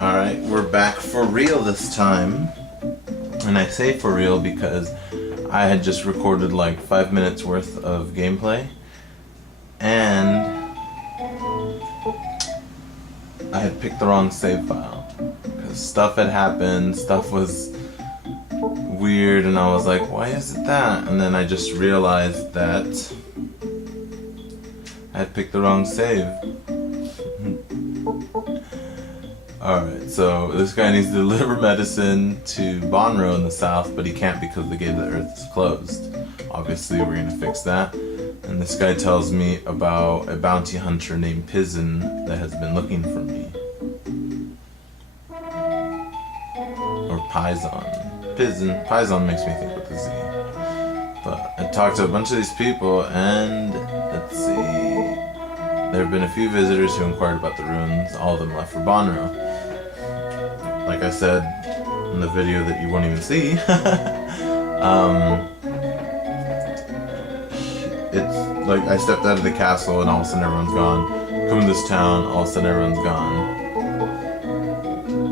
Alright, we're back for real this time. And I say for real because I had just recorded like 5 minutes worth of gameplay. And I had picked the wrong save file. Because stuff had happened, stuff was weird, and I was like, why is it that? And then I just realized that I had picked the wrong save. Alright, so this guy needs to deliver medicine to Bonro in the south, but he can't because the Gate of the Earth is closed. Obviously, we're gonna fix that. And this guy tells me about a bounty hunter named Pizen that has been looking for me. Or Pizon. Pizen. Pizon makes me think with a Z. But I talked to a bunch of these people, and let's see. There have been a few visitors who inquired about the ruins. All of them left for Bonro. Like I said in the video that you won't even see, it's like I stepped out of the castle and all of a sudden everyone's gone. Come to this town, all of a sudden everyone's gone.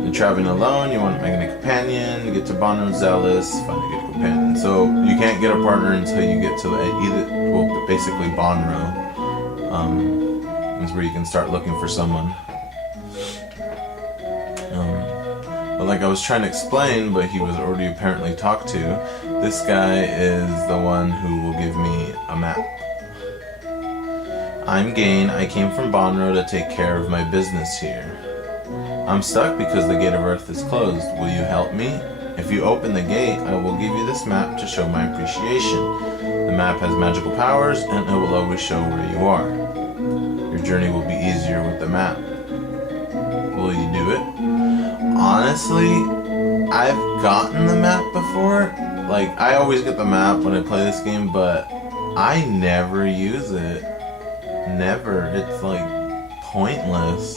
You're traveling alone, you want to make a companion, you get to Bonro Zealous, find a good companion. So you can't get a partner until you get to basically Bonro. Is where you can start looking for someone. But like I was trying to explain, but he was already apparently talked to, this guy is the one who will give me a map. I'm Gain, I came from Bonro to take care of my business here. I'm stuck because the Gate of Earth is closed. Will you help me? If you open the gate, I will give you this map to show my appreciation. The map has magical powers, and it will always show where you are. Your journey will be easier with the map. Will you do it? Honestly, I've gotten the map before. Like, I always get the map when I play this game, but I never use it. Never. It's like pointless.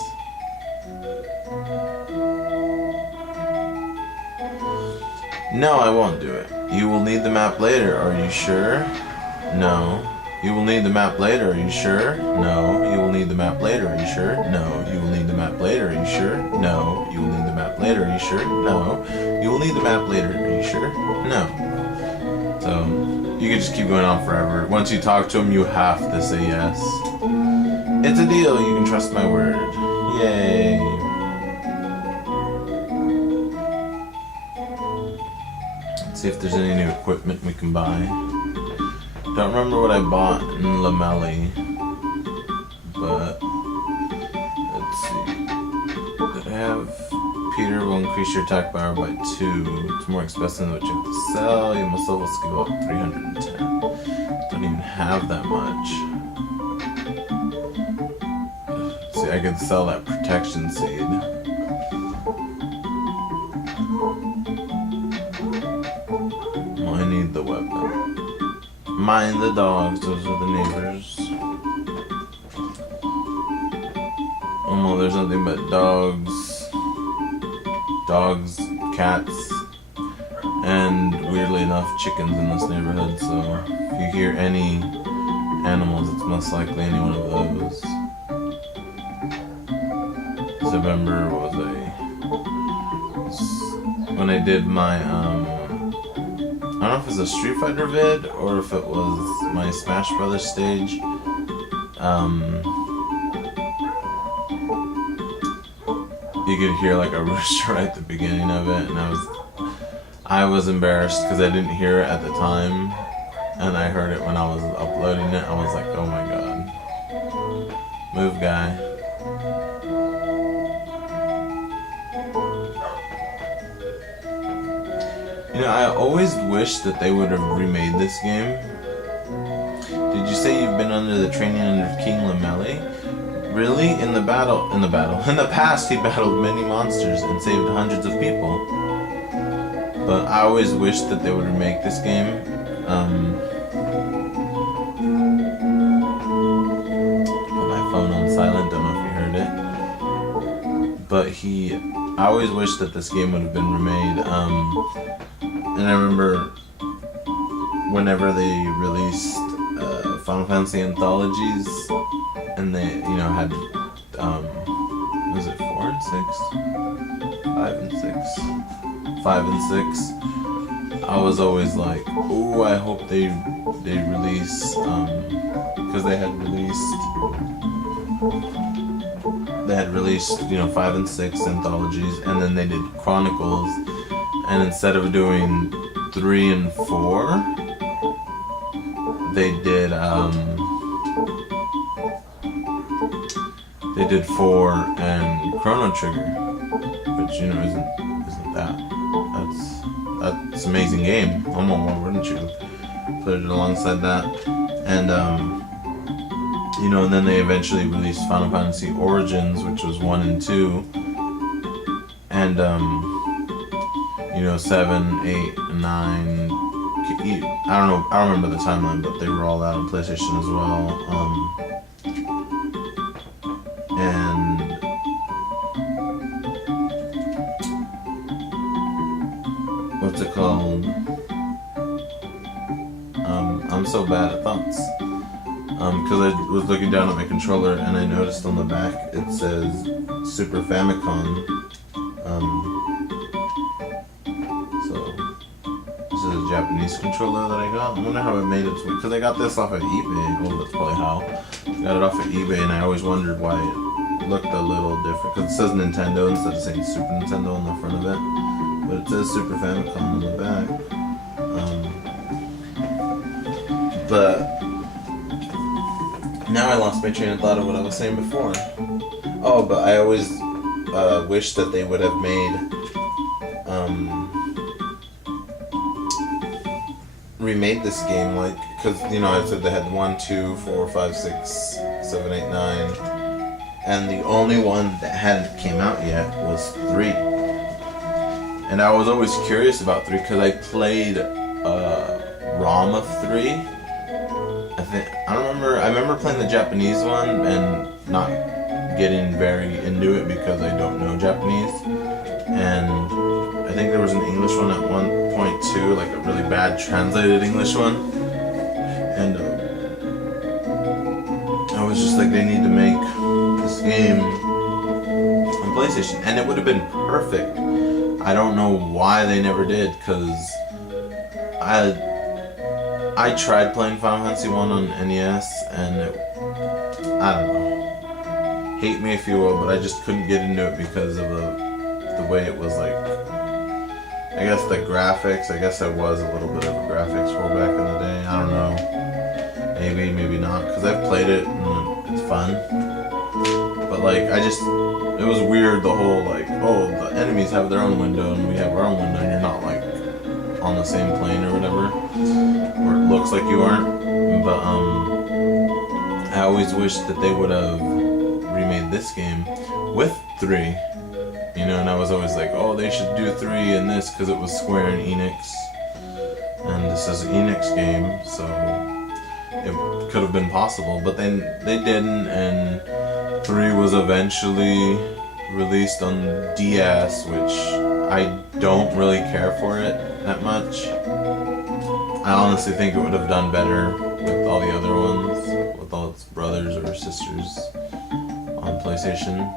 No, I won't do it. You will need the map later. Are you sure? No. You will need the map later, are you sure? No. You will need the map later, are you sure? No. You will need the map later, are you sure? No. You will need the map later, are you sure? No. You will need the map later, are you sure? No. So, you can just keep going on forever. Once you talk to him, you have to say yes. It's a deal, you can trust my word. Yay. Let's see if there's any new equipment we can buy. Don't remember what I bought in Lamelli, but let's see. Did I have Peter will increase your attack power by 2. It's more expensive than what you have to sell. You must level skill up 310. Don't even have that much. See, I could sell that protection seed. Well, I need the weapon. Mind the dogs, those are the neighbors. Oh no, there's nothing but dogs, cats, and weirdly enough, chickens in this neighborhood, so if you hear any animals, it's most likely any one of those. So I remember, what was I? When I did my, I don't know if it was a Street Fighter vid or if it was my Smash Brothers stage. You could hear like a rooster right at the beginning of it, and I was embarrassed because I didn't hear it at the time, and I heard it when I was uploading it. I was like, oh my god. Move, guy. You know, I always wish that they would have remade this game. Did you say you've been under the training under King Lamelli? Really? In the past he battled many monsters and saved hundreds of people. But I always wish that they would remake this game. Put my phone on silent, don't know if you heard it. But I always wish that this game would have been remade. And I remember whenever they released Final Fantasy anthologies, and they, had, was it 4 and 6? 5 and 6. 5 and 6. I was always like, ooh, I hope they release, because they had released, you know, 5 and 6 anthologies, and then they did Chronicles, and instead of doing 3 and 4, they did 4 and Chrono Trigger, which, you know, isn't that. That's an amazing game. Why wouldn't you put it alongside that? And you know, and then they eventually released Final Fantasy Origins, which was 1 and 2, and you know, 7, 8, and 9. I don't remember the timeline, but they were all out on PlayStation as well. And what's it called? I'm so bad at thoughts. Because I was looking down at my controller and I noticed on the back it says Super Famicom. So this is a Japanese controller that I got. I wonder how it made its way, because I got this off of eBay. Oh, that's probably how. I got it off of eBay, and I always wondered why it looked a little different. Because it says Nintendo instead of saying Super Nintendo on the front of it, but it says Super Famicom on the back. But now I lost my train of thought of what I was saying before. Oh, but I always wish that they would have made remade this game, like, because, you know, I said they had 1, 2, 4, 5, 6, 7, 8, 9, and the only one that hadn't came out yet was 3. And I was always curious about 3 because I played ROM of 3. I remember playing the Japanese one and not getting very into it because I don't know Japanese. And I think there was an English one at one point too, like a really bad translated English one. And I was just like, they need to make this game on PlayStation, and it would have been perfect. I don't know why they never did, because I tried playing Final Fantasy 1 on NES, and I don't know. Hate me if you will, but I just couldn't get into it because of the way it was, like, I guess the graphics. I guess I was a little bit of a graphics whore back in the day. I don't know. Maybe not, because I've played it and it's fun. But, like, it was weird, the whole, like, oh, the enemies have their own window and we have our own window, and you're not, like, on the same plane or whatever. Or it looks like you aren't. But, I always wish that they would have remade this game with 3. You know, and I was always like, oh, they should do 3 in this because it was Square and Enix. And this is an Enix game, so it could have been possible. But then they didn't, and 3 was eventually released on DS, which I don't really care for it that much. I honestly think it would have done better with all the other ones, with all its brothers or sisters on PlayStation.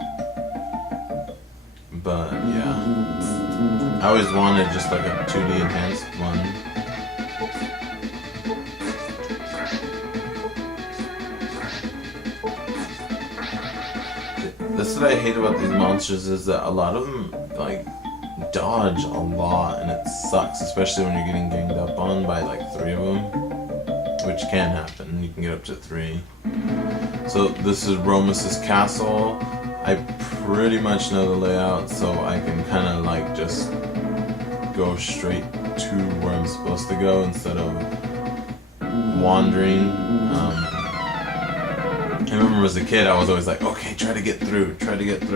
But yeah, I always wanted just like a 2D enhanced one. That's what I hate about these monsters, is that a lot of them like dodge a lot, and it sucks, especially when you're getting ganged up on by like 3 of them, which can happen. You can get up to 3. So this is Romus's castle. I pretty much know the layout, so I can kind of like just go straight to where I'm supposed to go instead of wandering. I remember as a kid, I was always like, okay, try to get through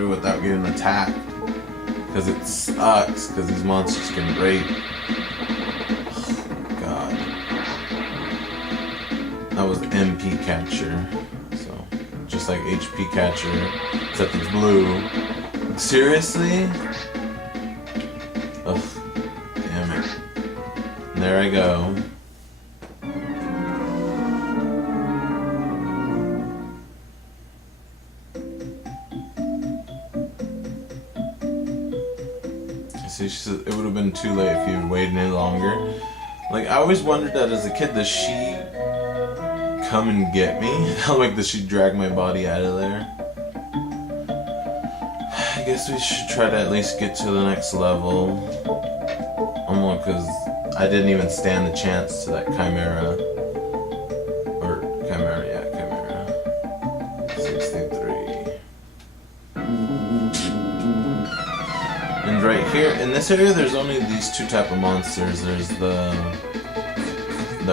without getting attacked, because it sucks, because these monsters can rape. Oh, God. That was MP Catcher, so just like HP Catcher, except it's blue. Seriously? Ugh, damn it. And there I go. See, she said it would have been too late if you had waited any longer. Like, I always wondered that as a kid, does she come and get me? Like, does she drag my body out of there? I guess we should try to at least get to the next level. Almost because I didn't even stand a chance to that Chimera. Or, Chimera, yeah, Chimera. 63. And right here, in this area, there's only these two type of monsters. There's the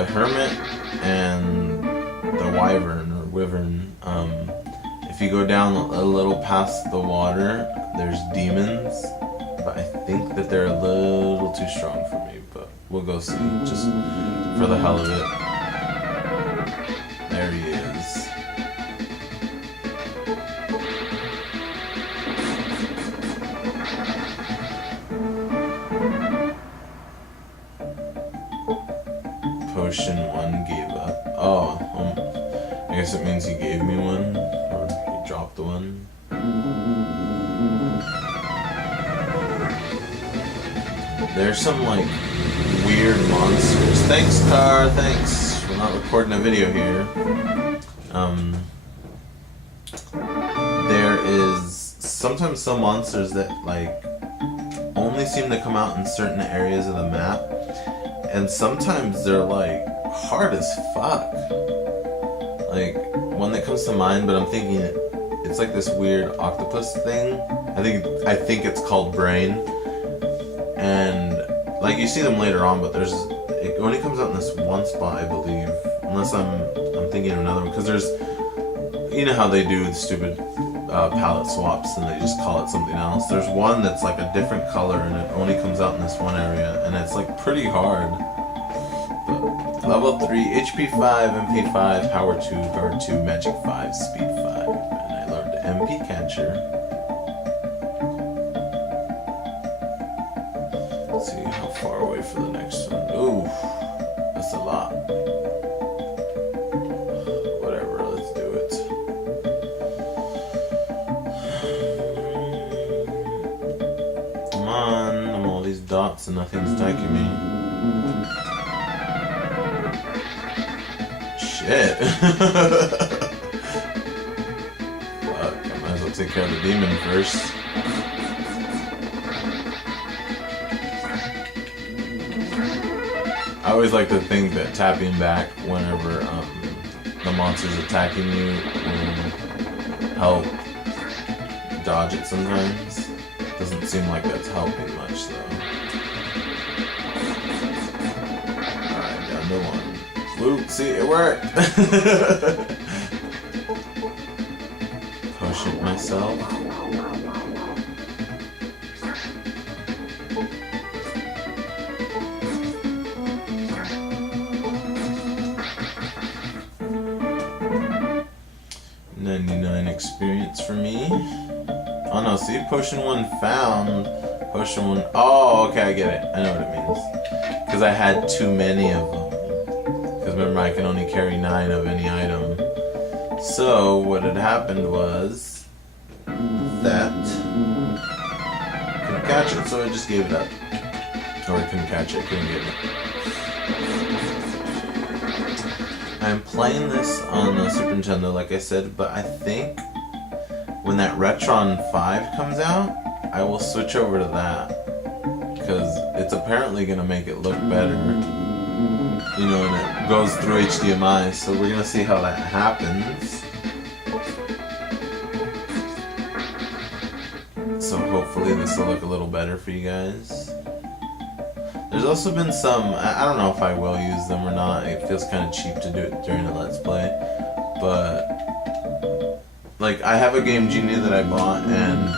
Hermit and the Wyvern, or Wyvern. If you go down a little past the water, there's demons. But I think that they're a little too strong for me, but we'll go see, just for the hell of it. There he is. Potion 1 gave up. Oh, I guess it means he gave me one, or he dropped one. There's some, like, weird monsters. Thanks, Car, thanks. We're not recording a video here. There is sometimes some monsters that, like, only seem to come out in certain areas of the map. And sometimes they're, like, hard as fuck. Like, one that comes to mind, but I'm thinking it's like this weird octopus thing. I think it's called Brain. And like you see them later on, but it only comes out in this one spot, I believe, unless I'm thinking of another one. Because there's, you know how they do the stupid palette swaps and they just call it something else. There's one that's like a different color and it only comes out in this one area, and it's like pretty hard. But level 3, HP 5, MP 5, Power 2, Guard 2, Magic 5, Speed 5, and I learned MP Catcher. See how far away for the next one. Ooh, that's a lot. Whatever, let's do it. Come on, I'm all these dots and nothing's attacking me. Shit. Fuck, I might as well take care of the demon first. I always like to think that tapping back whenever the monster's attacking you will help dodge it sometimes. Doesn't seem like that's helping much though. Alright, down to 1. Whoop, see, it worked! Push it myself. Experience for me. Oh no, see, Potion 1 found. Potion 1. Oh, okay, I get it. I know what it means. Because I had too many of them. Because remember, I can only carry 9 of any item. So, what had happened was that I couldn't catch it, so I just gave it up. Or I couldn't catch it, couldn't get it. I'm playing this on the Super Nintendo, like I said, but I think when that Retron 5 comes out, I will switch over to that. Because it's apparently going to make it look better. You know, and it goes through HDMI, so we're going to see how that happens. So hopefully this will look a little better for you guys. There's also been some, I don't know if I will use them or not, it feels kind of cheap to do it during a Let's Play, but, like, I have a Game Genie that I bought, and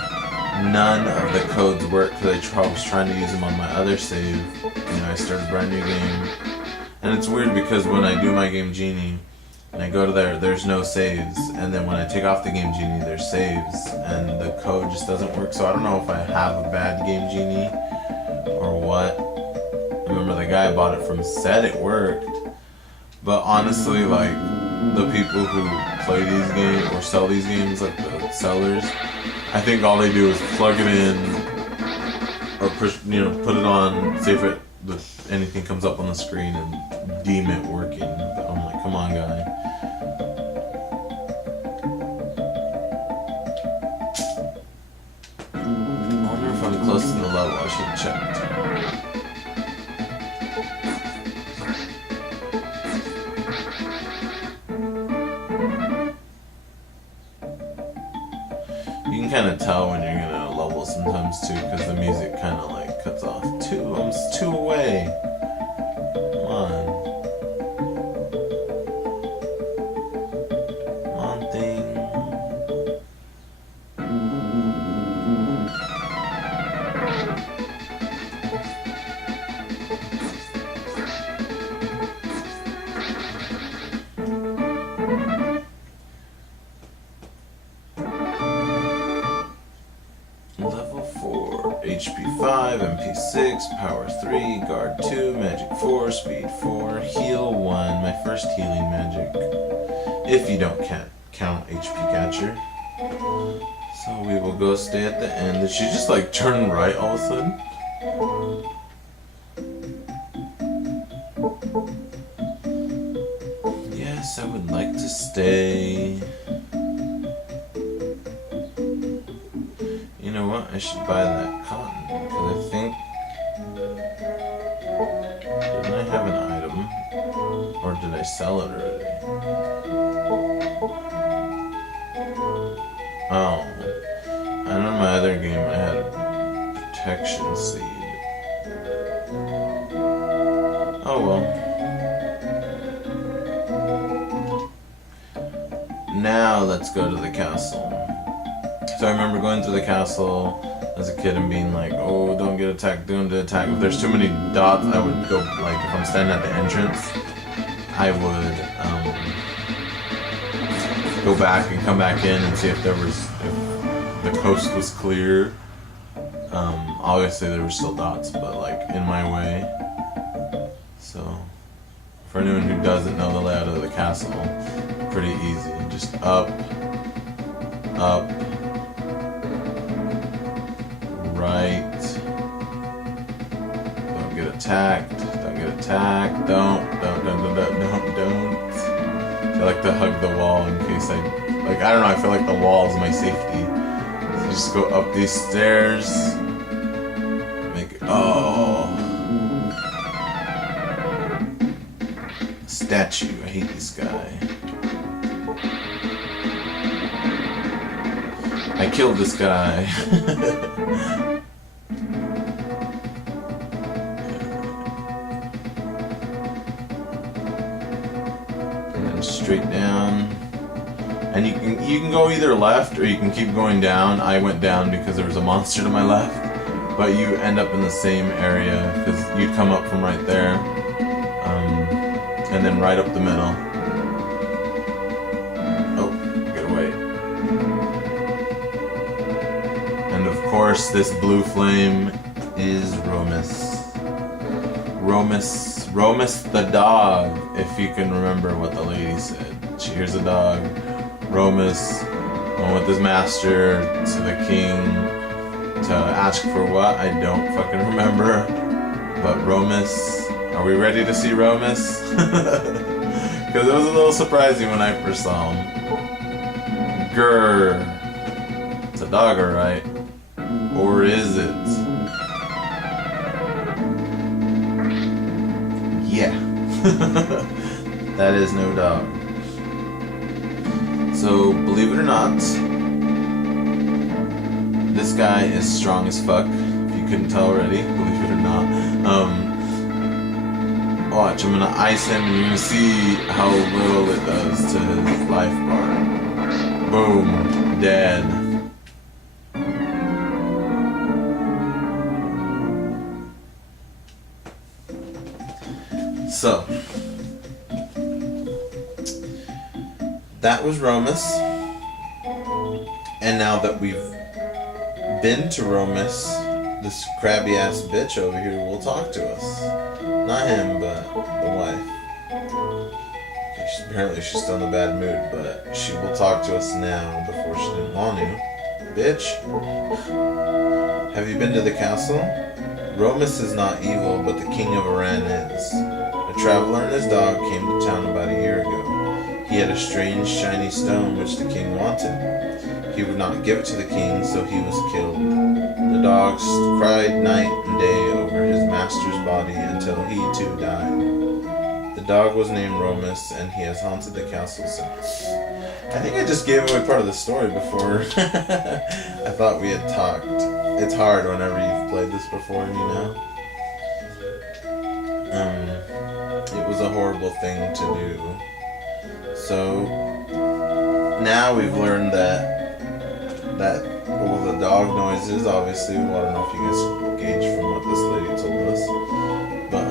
none of the codes work, because I was trying to use them on my other save, you know, I started a brand new game, and it's weird because when I do my Game Genie, and I go to there's no saves, and then when I take off the Game Genie, there's saves, and the code just doesn't work, so I don't know if I have a bad Game Genie, or what. I remember the guy I bought it from said it worked, but honestly, like, the people who play these games or sell these games, like the sellers, I think all they do is plug it in or push, put it on, see if anything comes up on the screen and deem it working. But I'm like, come on, guy. I wonder if I'm close to the level. I should have checked. You can kind of tell when you're gonna level sometimes too, because the music kind of like cuts off. I'm two away. Come on. Come on, thing. Level 4, HP 5, MP 6, Power 3, Guard 2, Magic 4, Speed 4, Heal 1, my first healing magic, if you don't count HP Catcher. So we will go stay at the end. Did she just like turn right all of a sudden? Yes, I would like to stay. You know what? I should buy that cotton, because I think... Didn't I have an item? Or did I sell it already? Oh. I know in my other game I had a protection seed. Oh well. Now let's go to the castle. So I remember going through the castle as a kid and being like, oh, don't get attacked, don't get attacked. If there's too many dots, I would go, like, if I'm standing at the entrance, I would go back and come back in and see if if the coast was clear. Obviously there were still dots, but like in my way. So for anyone who doesn't know the layout of the castle, pretty easy. Just up, up, right. Don't get attacked. Don't get attacked. Don't. I like to hug the wall in case I don't know, I feel like the wall is my safety. So just go up these stairs. Statue. I hate this guy. I killed this guy. And then straight down. And you can go either left or you can keep going down. I went down because there was a monster to my left. But you end up in the same area because you'd come up from right there. And then right up the middle. Oh, get away. And of course, this blue flame is Romus. Romus the dog, if you can remember what the lady said. She hears a dog. Romus went with his master to the king to ask for what? I don't fucking remember. But Romus... Are we ready to see Romus? Because it was a little surprising when I first saw him. Grr. It's a dog, alright. Or is it? Yeah. That is no dog. So, believe it or not, this guy is strong as fuck. If you couldn't tell already, believe it or not. Watch, I'm gonna ice him and you're gonna see how little it does to his life bar. Boom. Dead. So, that was Romus. And now that we've been to Romus, this crabby ass bitch over here will talk to us. Not him, but the wife. Okay, apparently she's still in a bad mood, but she will talk to us now before she didn't want to. bitch. Have you been to the castle? Romus is not evil, but the king of Aran is. A traveler and his dog came to town about a year ago. He had a strange, shiny stone which the king wanted. He would not give it to the king, so he was killed. The dogs cried night and day over his master's body until he too died. The dog was named Romus, and he has haunted the castle since. I think I just gave away part of the story before. I thought we had talked. It's hard whenever you've played this before and you know. It was a horrible thing to do. So now we've learned that well, the dog noises, obviously, well, I don't know if you guys gauge from what this lady told us, but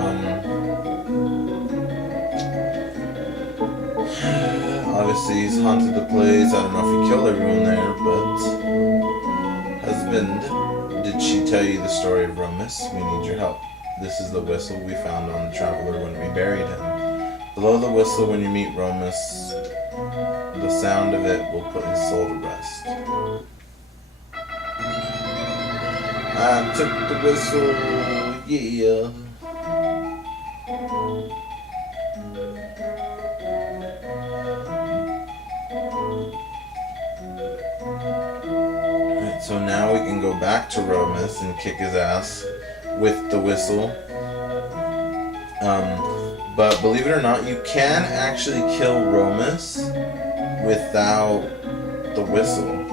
obviously he's haunted the place. I don't know if he killed everyone there, but husband, did she tell you the story of Romus? We need your help. This is the whistle we found on the traveler when we buried him. Blow the whistle when you meet Romus. The sound of it will put his soul to rest. I took the whistle, yeah. Alright, so now we can go back to Romus and kick his ass with the whistle. But believe it or not, you can actually kill Romus without the whistle.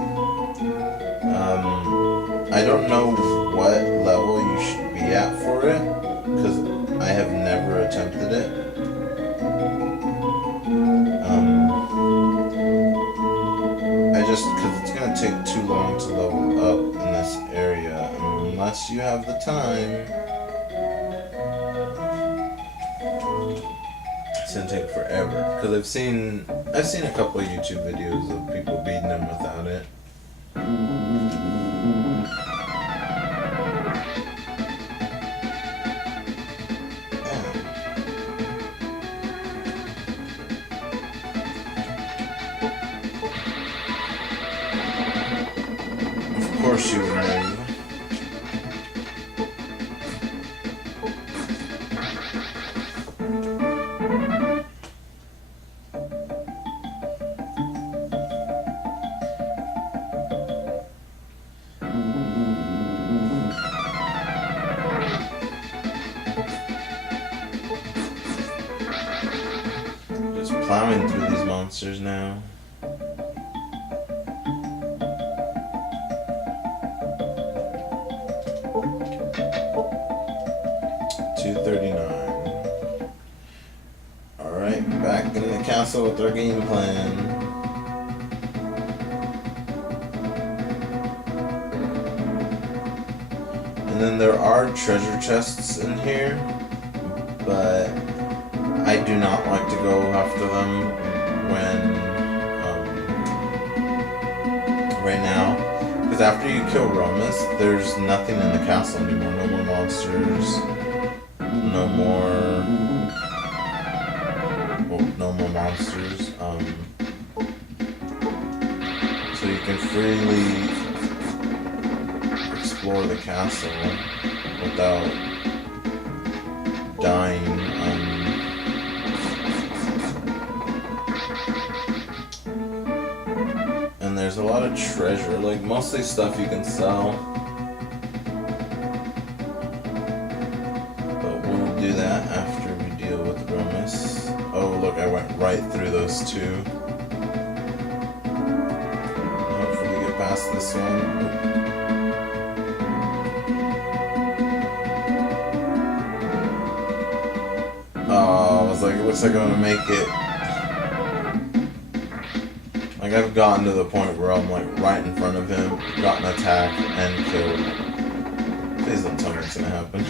I don't know what level you should be at for it, because I have never attempted it. Because it's going to take too long to level up in this area, unless you have the time. It's gonna take forever because I've seen a couple of YouTube videos of people beating them without it. Of course you would move. Plowing through these monsters now. $239. Alright, back in the castle with our game plan. And then there are treasure chests in here, but I do not like to go after them right now, because after you kill Romus, there's nothing in the castle anymore. No more monsters, no more monsters. So you can freely explore the castle without dying. There's a lot of treasure, like mostly stuff you can sell. But we'll do that after we deal with Romus. Oh look, I went right through those two. Hopefully get past this one. Oh, I was like, it looks like I'm gonna make it. Like, I've gotten to the point where I'm like right in front of him, gotten attacked and killed. Please don't tell me it's gonna happen.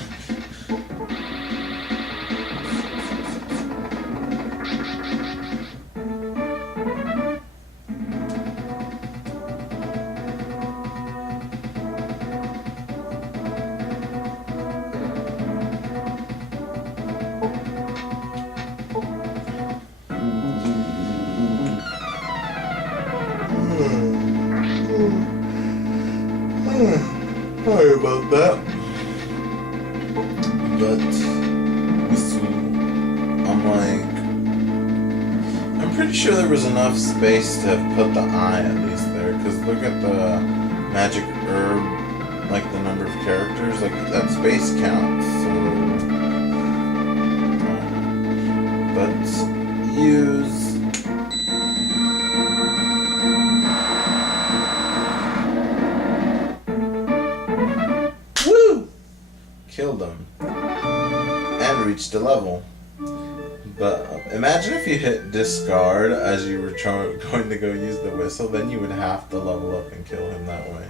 But I'm pretty sure there was enough space to have put the eye at least there, because look at the magic herb, like the number of characters, like that space counts, so... but use... Woo! Killed him. And reached a level. But imagine if you hit discard as you were going to go use the whistle, then you would have to level up and kill him that way.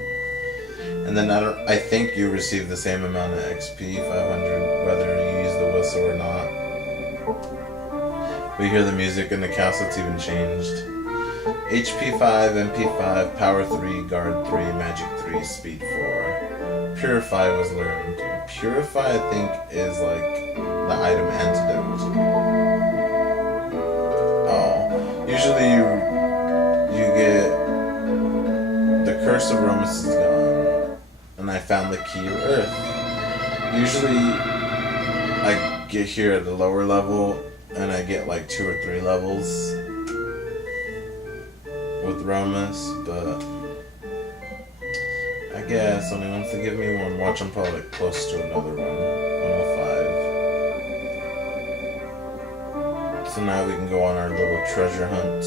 And then I think you receive the same amount of XP, 500, whether you use the whistle or not. We hear the music in the castle, it's even changed. HP 5, MP 5, Power 3, Guard 3, Magic 3, Speed 4. Purify was learned. Purify, I think, is like the item antidote. Usually you get the Curse of Romus is gone, and I found the Key of Earth. Usually I get here at the lower level, and I get like 2 or 3 levels with Romus, but I guess when he wants to give me one, watch him probably close to another one, 105. So now we can go on our little treasure hunt.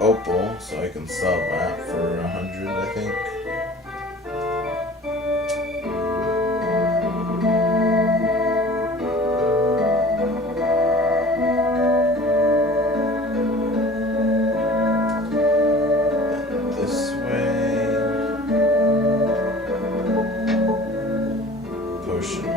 Opal, so I can sell that for 100, I think. And this way. Potion 1.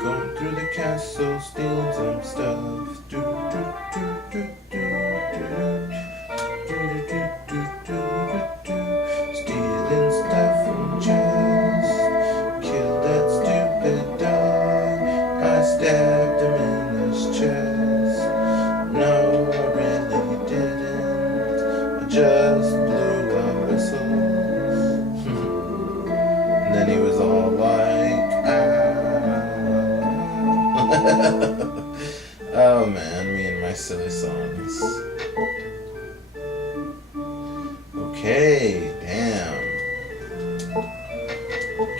Going through the castle, stealing some stuff. Stealing stuff from chests. Kill that stupid dog. I stabbed him in his chest. No, I really didn't. I just blew a whistle. And then he was all like, oh man, me and my silly songs. Okay, damn.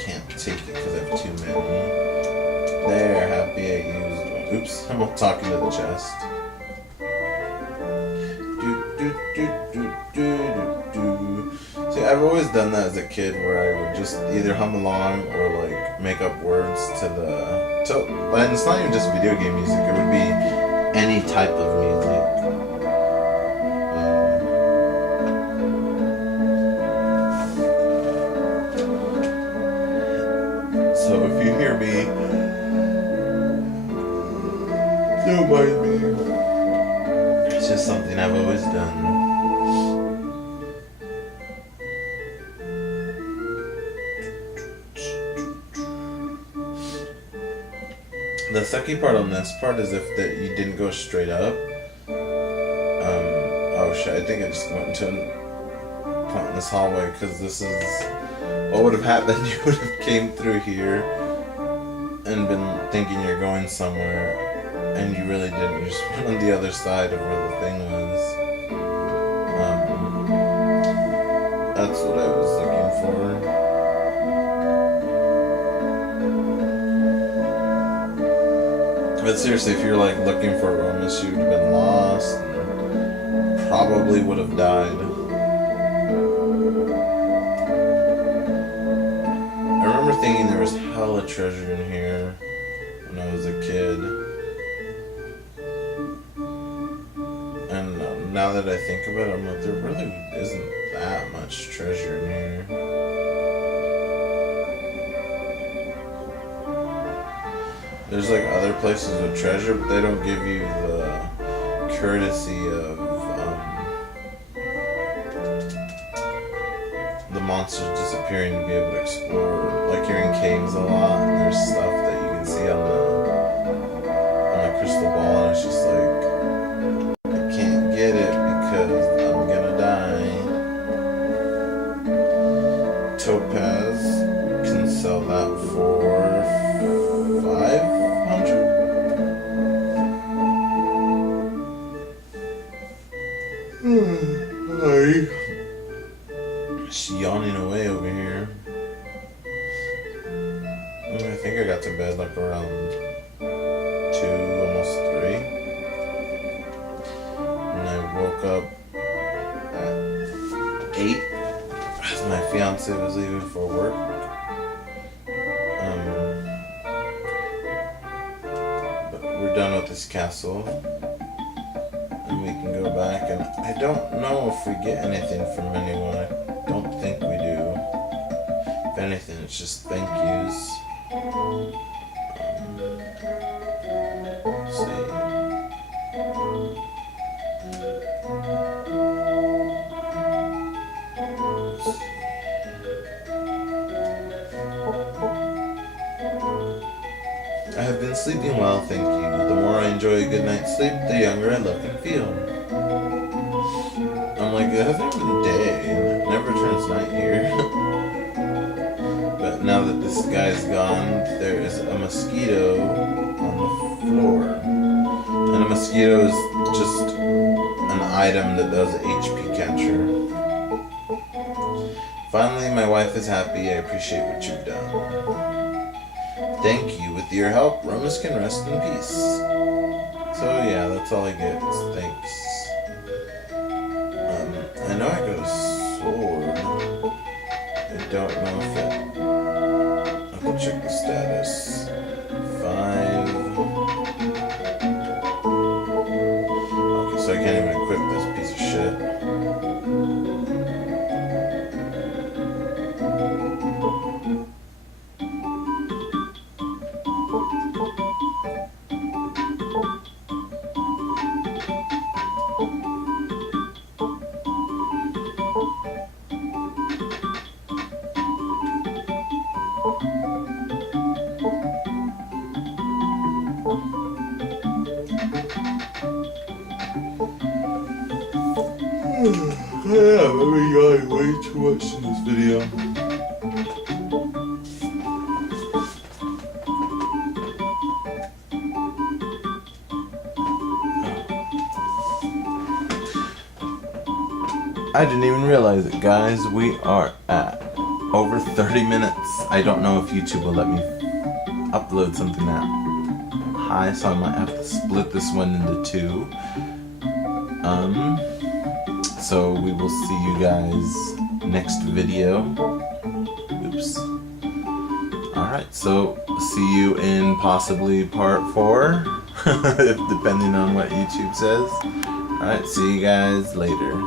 Can't take it because I have too many. There, happy I used one. Oops, I'm not talking to the chest. See, I've always done that as a kid where I would just either hum along or like make up words to the... and it's not even just video game music, it would be any type of music. So if you hear me, don't mind me. It's just something I've always done. The sucky part on this part is if that you didn't go straight up. Oh shit, I think I just went into a point in this hallway, because this is what would have happened. You would have came through here and been thinking you're going somewhere, and you really didn't. You just went on the other side of where the thing was. That's what I was looking for. But seriously, if you're like looking for Romus, you would have been lost and probably would have died. I remember thinking there was hella treasure in here when I was a kid. And now that I think about it, I'm like, there really isn't that much treasure in here. There's like other places with treasure, but they don't give you the courtesy of the monsters disappearing to be able to explore. Like you're in caves a lot, and there's stuff that you can see on the crystal ball, and it's just like I can't get it because I'm gonna die. Topaz can sell that for 500. Sorry. Just yawning away over here. I think I got to bed like around 2, almost 3. And I woke up at 8 as my fiance was leaving for work. But we're done with this castle. And we can go back, and I don't know if we get anything from anyone. I don't think we do. If anything, it's just thank yous. Let's see. I have been sleeping well, thank you. The more I enjoy a good night's sleep, the younger I look and feel. I'm like, it hasn't been day, and it never turns night here. But now that this guy's gone, there is a mosquito on the floor. And a mosquito is just an item that does HP capture. Finally, my wife is happy. I appreciate what you've done. Thank you. With your help, Romus can rest in peace. So yeah, that's all I get. Thanks. I know I got a sword. I don't know if it... I can check the status. 5. Okay, so I can't even equip this piece of shit. Yeah, we got way too much in this video. I didn't even realize it, guys. We are at over 30 minutes. I don't know if YouTube will let me upload something that high, so I might have to split this one into 2. So we will see you guys next video. Oops. Alright, so see you in possibly part 4, depending on what YouTube says. Alright, see you guys later.